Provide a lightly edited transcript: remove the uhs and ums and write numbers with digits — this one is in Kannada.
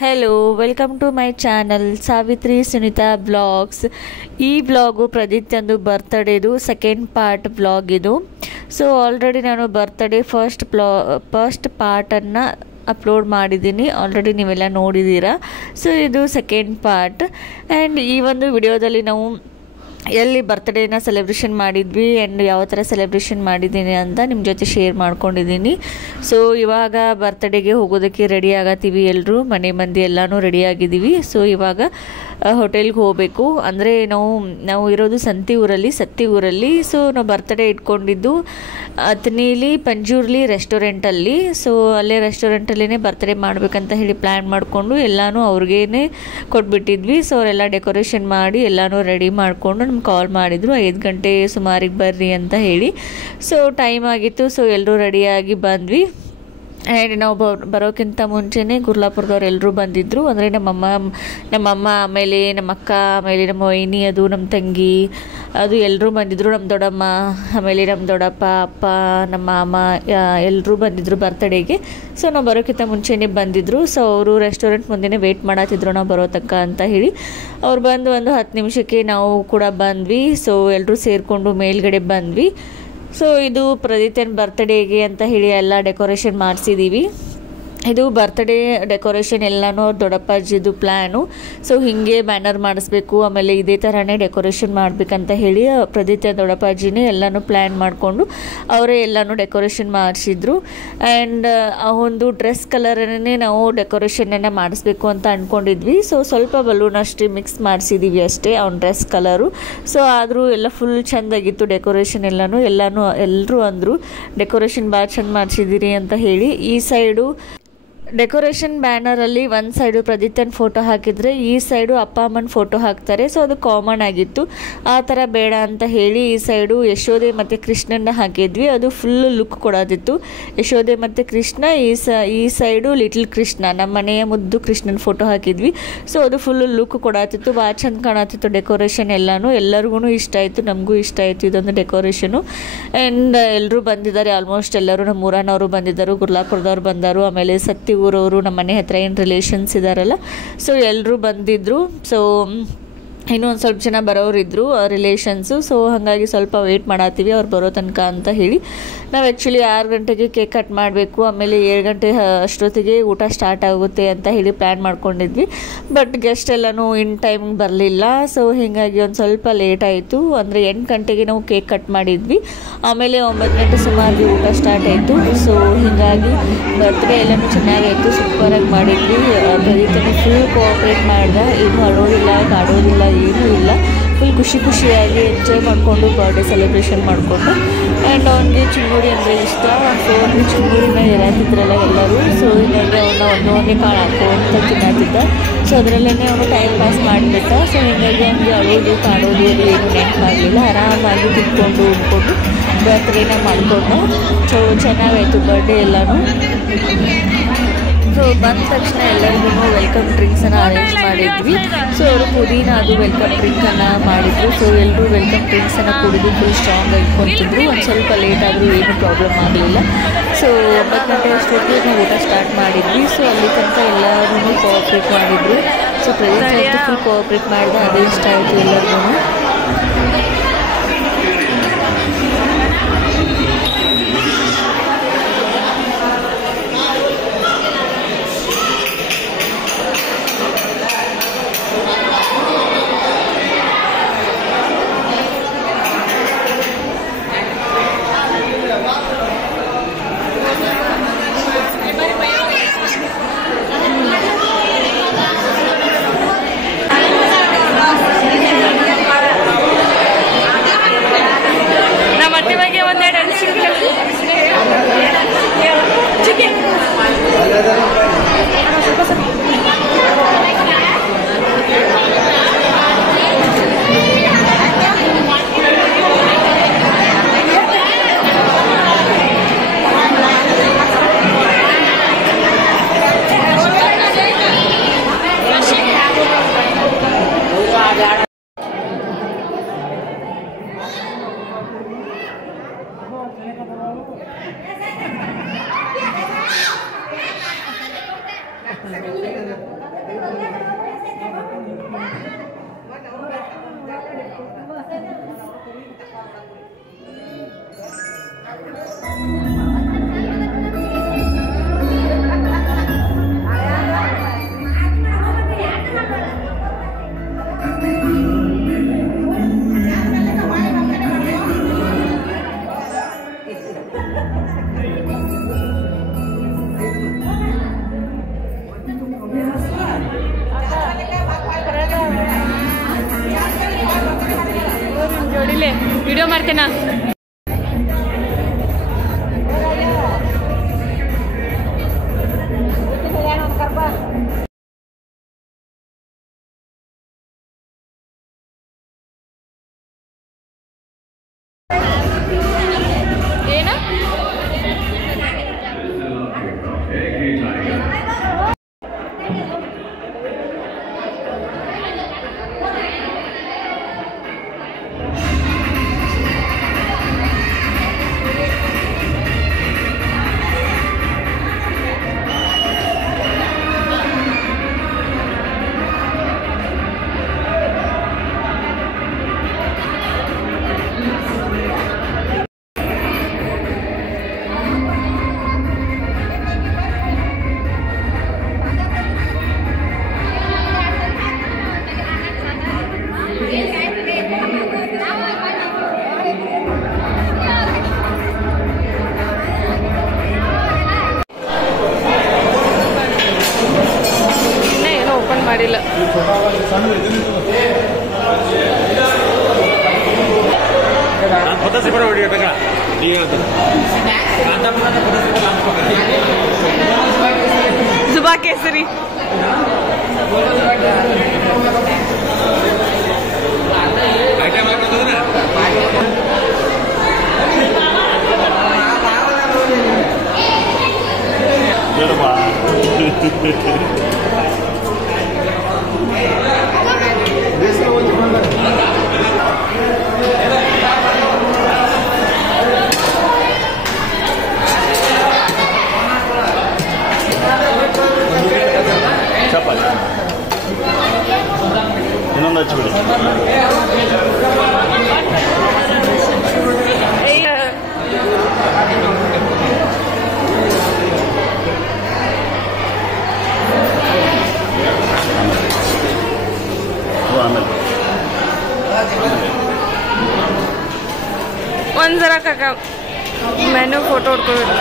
Hello welcome to my channel Savitri Sunita vlogs. ಈ ಬ್ಲಾಗು ಪ್ರದೀಪ್ತಂದು ಬರ್ತ್ಡೇದು ಸೆಕೆಂಡ್ ಪಾರ್ಟ್ ಬ್ಲಾಗ್ ಇದು. ಸೊ ಆಲ್ರೆಡಿ ನಾನು ಬರ್ತ್ಡೇ ಫಸ್ಟ್ ಪಾರ್ಟನ್ನು ಅಪ್ಲೋಡ್ ಮಾಡಿದ್ದೀನಿ, ಆಲ್ರೆಡಿ ನೀವೆಲ್ಲ ನೋಡಿದ್ದೀರಾ. ಸೊ ಇದು ಸೆಕೆಂಡ್ ಪಾರ್ಟ್. ಆ್ಯಂಡ್ ಈ ಒಂದು ವಿಡಿಯೋದಲ್ಲಿ ನಾವು ಎಲ್ಲಿ ಬರ್ತ್ಡೇನ ಸೆಲೆಬ್ರೇಷನ್ ಮಾಡಿದ್ವಿ ಆ್ಯಂಡ್ ಯಾವ ಥರ ಸೆಲೆಬ್ರೇಷನ್ ಮಾಡಿದ್ದೀನಿ ಅಂತ ನಿಮ್ಮ ಜೊತೆ ಶೇರ್ ಮಾಡ್ಕೊಂಡಿದ್ದೀನಿ. ಸೊ ಇವಾಗ ಬರ್ತ್ಡೇಗೆ ಹೋಗೋದಕ್ಕೆ ರೆಡಿ ಆಗತ್ತೀವಿ, ಎಲ್ಲರೂ ಮನೆ ಮಂದಿ ಎಲ್ಲನೂ ರೆಡಿ ಆಗಿದ್ದೀವಿ. ಸೊ ಇವಾಗ ಹೋಟೆಲ್ಗೆ ಹೋಗಬೇಕು. ಅಂದರೆ ನಾವು ಇರೋದು ಸತ್ತಿ ಊರಲ್ಲಿ. ಸೊ ನಾವು ಬರ್ತ್ಡೇ ಇಟ್ಕೊಂಡಿದ್ದು ಅಥಣಿಲಿ ಪಂಜುರ್ಲಿ ರೆಸ್ಟೋರೆಂಟಲ್ಲಿ. ಸೊ ಅಲ್ಲೇ ರೆಸ್ಟೋರೆಂಟಲ್ಲೇ ಬರ್ತ್ಡೇ ಮಾಡಬೇಕಂತ ಹೇಳಿ ಪ್ಲ್ಯಾನ್ ಮಾಡಿಕೊಂಡು ಎಲ್ಲನೂ ಅವ್ರಿಗೇನೆ ಕೊಟ್ಬಿಟ್ಟಿದ್ವಿ. ಸೊ ಅವರೆಲ್ಲ ಡೆಕೋರೇಷನ್ ಮಾಡಿ ಎಲ್ಲನೂ ರೆಡಿ ಮಾಡಿಕೊಂಡು ನಮ್ಗೆ ಕಾಲ್ ಮಾಡಿದರು 5 ಗಂಟೆ ಸುಮಾರಿಗೆ ಬರ್ರಿ ಅಂತ ಹೇಳಿ. ಸೊ ಟೈಮ್ ಆಗಿತ್ತು. ಸೊ ಎಲ್ಲರೂ ರೆಡಿಯಾಗಿ ಬಂದ್ವಿ. ಆ್ಯಂಡ್ ನಾವು ಬರೋಕ್ಕಿಂತ ಮುಂಚೆನೇ ಗುರ್ಲಾಪುರದವ್ರು ಎಲ್ಲರೂ ಬಂದಿದ್ದರು. ಅಂದರೆ ನಮ್ಮಮ್ಮ ಆಮೇಲೆ ನಮ್ಮ ಅಕ್ಕ, ಆಮೇಲೆ ನಮ್ಮ ವೈನಿ, ಅದು ನಮ್ಮ ತಂಗಿ, ಅದು ಎಲ್ಲರೂ ಬಂದಿದ್ದರು. ನಮ್ಮ ದೊಡ್ಡಮ್ಮ, ಆಮೇಲೆ ನಮ್ಮ ದೊಡ್ಡಪ್ಪ, ಅಪ್ಪ, ನಮ್ಮ ಮಾಮ ಎಲ್ಲರೂ ಬಂದಿದ್ದರು ಬರ್ತ್ಡೇಗೆ. ಸೊ ನಾವು ಬರೋಕ್ಕಿಂತ ಮುಂಚೆನೇ ಬಂದಿದ್ದರು. ಸೊ ಅವರು ರೆಸ್ಟೋರೆಂಟ್ ಮುಂದೆನೇ ವೆಯ್ಟ್ ಮಾಡತ್ತಿದ್ರು ನಾವು ಬರೋ ತನಕ ಅಂತ ಹೇಳಿ. ಅವ್ರು ಬಂದು ಒಂದು 10 ನಿಮಿಷಕ್ಕೆ ನಾವು ಕೂಡ ಬಂದ್ವಿ. ಸೊ ಎಲ್ಲರೂ ಸೇರಿಕೊಂಡು ಮೇಲ್ಗಡೆ ಬಂದ್ವಿ. ಸೊ ಇದು ಪ್ರದೀಪ್ತನ ಬರ್ತ್ಡೇಗೆ ಅಂತ ಹೇಳಿ ಎಲ್ಲ ಡೆಕೋರೇಷನ್ ಮಾಡಿಸಿದ್ದೀವಿ. ಇದು ಬರ್ತ್ಡೇ ಡೆಕೋರೇಷನ್ ಎಲ್ಲನೂ ಅವ್ರ ದೊಡ್ಡಪ್ಪಾಜಿದು ಪ್ಲ್ಯಾನು. ಸೊ ಹೀಗೆ ಬ್ಯಾನರ್ ಮಾಡಿಸ್ಬೇಕು, ಆಮೇಲೆ ಇದೇ ಥರನೇ ಡೆಕೋರೇಷನ್ ಮಾಡಬೇಕಂತ ಹೇಳಿ ಪ್ರದೀಪ್ತ ದೊಡ್ಡಪ್ಪಾಜಿನೇ ಎಲ್ಲನೂ ಪ್ಲ್ಯಾನ್ ಮಾಡಿಕೊಂಡು ಅವರೇ ಎಲ್ಲನೂ ಡೆಕೋರೇಷನ್ ಮಾಡಿಸಿದ್ರು. ಆ್ಯಂಡ್ ಆ ಒಂದು ಡ್ರೆಸ್ ಕಲರನ್ನೇ ನಾವು ಡೆಕೋರೇಷನನ್ನು ಮಾಡಿಸ್ಬೇಕು ಅಂತ ಅಂದ್ಕೊಂಡಿದ್ವಿ. ಸೊ ಸ್ವಲ್ಪ ಬಲೂನ್ ಅಷ್ಟೇ ಮಿಕ್ಸ್ ಮಾಡಿಸಿದ್ದೀವಿ ಅಷ್ಟೇ ಅವ್ನ ಡ್ರೆಸ್ ಕಲರು. ಸೊ ಆದರೂ ಎಲ್ಲ ಫುಲ್ ಚೆಂದಾಗಿತ್ತು ಡೆಕೋರೇಷನ್ ಎಲ್ಲರೂ ಅಂದರು ಡೆಕೋರೇಷನ್ ಭಾಳ ಚೆಂದ ಮಾಡಿಸಿದ್ದೀರಿ ಅಂತ ಹೇಳಿ. ಈ ಸೈಡು ಡೆಕೋರೇಷನ್ ಬ್ಯಾನರಲ್ಲಿ ಒಂದು ಸೈಡು ಪ್ರದೀಪ್ತನ ಫೋಟೋ ಹಾಕಿದರೆ ಈ ಸೈಡು ಅಪ್ಪ ಅಮ್ಮನ ಫೋಟೋ ಹಾಕ್ತಾರೆ. ಸೊ ಅದು ಕಾಮನ್ ಆಗಿತ್ತು. ಆ ಥರ ಬೇಡ ಅಂತ ಹೇಳಿ ಈ ಸೈಡು ಯಶೋದೆ ಮತ್ತು ಕೃಷ್ಣನ ಹಾಕಿದ್ವಿ. ಅದು ಫುಲ್ ಲುಕ್ ಕೊಡೋದಿತ್ತು. ಯಶೋದೆ ಮತ್ತು ಕೃಷ್ಣ, ಈ ಸೈಡು ಲಿಟಲ್ ಕೃಷ್ಣ, ನಮ್ಮ ಮನೆಯ ಮುದ್ದು ಕೃಷ್ಣನ ಫೋಟೋ ಹಾಕಿದ್ವಿ. ಸೊ ಅದು ಫುಲ್ ಲುಕ್ ಕೊಡತ್ತಿತ್ತು, ಭಾಳ ಚೆಂದ ಕಾಣತ್ತಿತ್ತು ಡೆಕೋರೇಷನ್ ಎಲ್ಲರಿಗೂ ಇಷ್ಟ ಆಯಿತು, ನಮಗೂ ಇಷ್ಟ ಆಯಿತು ಇದೊಂದು ಡೆಕೋರೇಷನು. ಆ್ಯಂಡ್ ಎಲ್ಲರೂ ಬಂದಿದ್ದಾರೆ, ಆಲ್ಮೋಸ್ಟ್ ಎಲ್ಲರೂ ನಮ್ಮ ಊರನವರು ಬಂದಿದ್ದರು, ಗುರ್ಲಾಪುರದವ್ರು ಬಂದರು, ಆಮೇಲೆ ಸತ್ತಿ ಊರವರು, ನಮ್ಮ ಮನೆ ಹತ್ರ ಏನು ರಿಲೇಷನ್ಸ್ ಇದ್ದಾರಲ್ಲ, ಸೊ ಎಲ್ಲರೂ ಬಂದಿದ್ದರು. ಸೊ ಇನ್ನೂ ಒಂದು ಸ್ವಲ್ಪ ಜನ ಬರೋರಿದ್ದರು ರಿಲೇಷನ್ಸು. ಸೊ ಹಾಗಾಗಿ ಸ್ವಲ್ಪ ವೆಯ್ಟ್ ಮಾಡತ್ತೀವಿ ಅವ್ರು ಬರೋ ತನಕ ಅಂತ ಹೇಳಿ. ನಾವು ಆ್ಯಕ್ಚುಲಿ 6 ಗಂಟೆಗೆ ಕೇಕ್ ಕಟ್ ಮಾಡಬೇಕು, ಆಮೇಲೆ 7 ಗಂಟೆ ಅಷ್ಟೊತ್ತಿಗೆ ಊಟ ಸ್ಟಾರ್ಟ್ ಆಗುತ್ತೆ ಅಂತ ಹೇಳಿ ಪ್ಲ್ಯಾನ್ ಮಾಡ್ಕೊಂಡಿದ್ವಿ. ಬಟ್ ಗೆಸ್ಟ್ ಎಲ್ಲನೂ ಇನ್ ಟೈಮಿಗೆ ಬರಲಿಲ್ಲ. ಸೊ ಹೀಗಾಗಿ ಒಂದು ಸ್ವಲ್ಪ ಲೇಟ್ ಆಯಿತು. ಅಂದರೆ 8 ಗಂಟೆಗೆ ನಾವು ಕೇಕ್ ಕಟ್ ಮಾಡಿದ್ವಿ, ಆಮೇಲೆ 9 ಗಂಟೆ ಸುಮಾರಿಗೆ ಊಟ ಸ್ಟಾರ್ಟ್ ಆಯಿತು. ಸೊ ಹೀಗಾಗಿ ಬರ್ತ್ಡೇ ಎಲ್ಲನೂ ಚೆನ್ನಾಗಾಯಿತು, ಸೂಪರಾಗಿ ಮಾಡಿದ್ವಿ. ಪ್ರದೀಪ್ತನೇ ಫುಲ್ ಕೋಆಪ್ರೇಟ್ ಮಾಡ್ದೆ, ಏನು ಅಳೋದಿಲ್ಲ, ಕಾಡೋದಿಲ್ಲ, ಏನೂ ಇಲ್ಲ. ಫುಲ್ ಖುಷಿಯಾಗಿ ಎಂಜಾಯ್ ಮಾಡಿಕೊಂಡು ಬರ್ಡೇ ಸೆಲೆಬ್ರೇಷನ್ ಮಾಡಿಕೊಂಡು. ಆ್ಯಂಡ್ ಅವನಿಗೆ ಚಿಂಗುಡಿ ಅಂದರೆ ಇಷ್ಟ. ಸೊ ಅವ್ನಿಗೆ ಚಿಂಗುಡಿನ ಎರಾತಿದ್ರಲ್ಲ ಎಲ್ಲರೂ. ಸೊ ಹೀಗಾಗಿ ಅವನ್ನ ಒಂದೇ ಕಾಳು ಹಾಕೋಂತ ತಿನ್ನತ್ತಿದ್ದ. ಸೊ ಅದರಲ್ಲೇ ಅವನು ಟೈಮ್ ಪಾಸ್ ಮಾಡಿಬಿಟ್ಟ. ಸೊ ಹೀಗಾಗಿ ಅವನಿಗೆ ಅಳೋದು ಕಾಡೋದು ಅದು ಏನು ನೆನಪಾಗಲಿಲ್ಲ. ಆರಾಮಾಗಿ ತಿನ್ಕೊಂಡು ಉಣ್ಕೊಂಡು ಬರ್ತ್ಡೇನ ಮಾಡಿಕೊಂಡು. ಸೊ ಚೆನ್ನಾಗಾಯಿತು ಬರ್ಡೇ ಎಲ್ಲನೂ. ಸೊ ಬಂದ ತಕ್ಷಣ ಎಲ್ಲರಿಗೂ ವೆಲ್ಕಮ್ ಡ್ರಿಂಕ್ಸನ್ನು ಅರೇಂಜ್ ಮಾಡಿದ್ವಿ. ಸೊ ಅವರು ಪುದೀನ ಅದು ವೆಲ್ಕಮ್ ಡ್ರಿಂಕನ್ನು ಮಾಡಿದ್ರು. ಸೊ ಎಲ್ಲರೂ ವೆಲ್ಕಮ್ ಡ್ರಿಂಕ್ಸನ್ನು ಕುಡಿದು ಫುಲ್ ಸ್ಟ್ರಾಂಗ್ ಆಗಿ ಕೊಡ್ತಿದ್ರು. ಒಂದು ಸ್ವಲ್ಪ ಲೇಟ್ ಆದರೂ ಏನೂ ಪ್ರಾಬ್ಲಮ್ ಆಗಲಿಲ್ಲ. ಸೊ 9 ಗಂಟೆ ಅಷ್ಟೊತ್ತಿಗೆ ನಾವು ಊಟ ಸ್ಟಾರ್ಟ್ ಮಾಡಿದ್ವಿ. ಸೊ ಅಲ್ಲಿ ತನಕ ಎಲ್ಲರೂ ಕೋಆಪ್ರೇಟ್ ಮಾಡಿದ್ರು. ಸೊ ಪ್ರದೀಪ್ ಫುಲ್ ಕೋಆಪ್ರೇಟ್ ಮಾಡಿದೆ, ಅದೇ ಇಷ್ಟ ಆಯಿತು ಎಲ್ಲರಿಗೂ. ಜೋಡಿಲೆ ವಿಡಿಯೋ ಮಾಡ್ತೇನಾ ಏನ ಮಾಡಿಲ್ಲ ಜುಬಾ ಕೇಸರಿ ಇನ್ನೊಂದು ಹಚ್ಬಿಡಿ ಆಮೇಲೆ ಒಂದ್ ಜರ ಕಾಕ ಮೆನು ಫೋಟೋ ಹೊಡ್ಕೋಬೇಕು